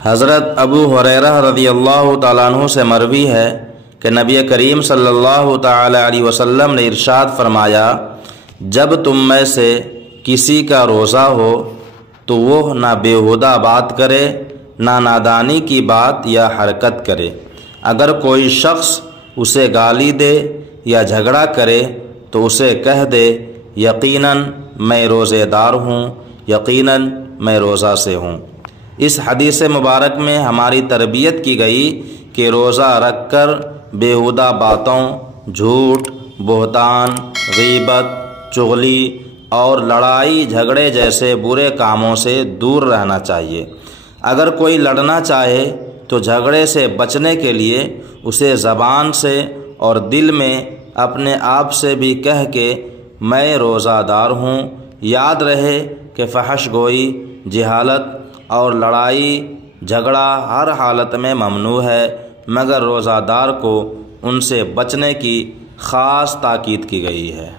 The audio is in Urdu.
حضرت ابو ہریرہ رضی اللہ تعالیٰ عنہ سے مروی ہے کہ نبی کریم صلی اللہ تعالیٰ علیہ وسلم نے ارشاد فرمایا، جب تم میں سے کسی کا روزہ ہو تو وہ نہ بیہودہ بات کرے نہ نادانی کی بات یا حرکت کرے۔ اگر کوئی شخص اسے گالی دے یا جھگڑا کرے تو اسے کہہ دے، یقیناً میں روزے دار ہوں، یقیناً میں روزہ سے ہوں۔ اس حدیث مبارک میں ہماری تربیت کی گئی کہ روزہ رکھ کر بیہودہ باتوں، جھوٹ، بہتان، غیبت، چغلی اور لڑائی جھگڑے جیسے برے کاموں سے دور رہنا چاہیے۔ اگر کوئی لڑنا چاہے تو جھگڑے سے بچنے کے لیے اسے زبان سے اور دل میں اپنے آپ سے بھی کہہ کے میں روزہ دار ہوں۔ یاد رہے کہ فحش گوئی، جہالت اور لڑائی جھگڑا ہر حالت میں ممنوع ہے، مگر روزہ دار کو ان سے بچنے کی خاص تاکید کی گئی ہے۔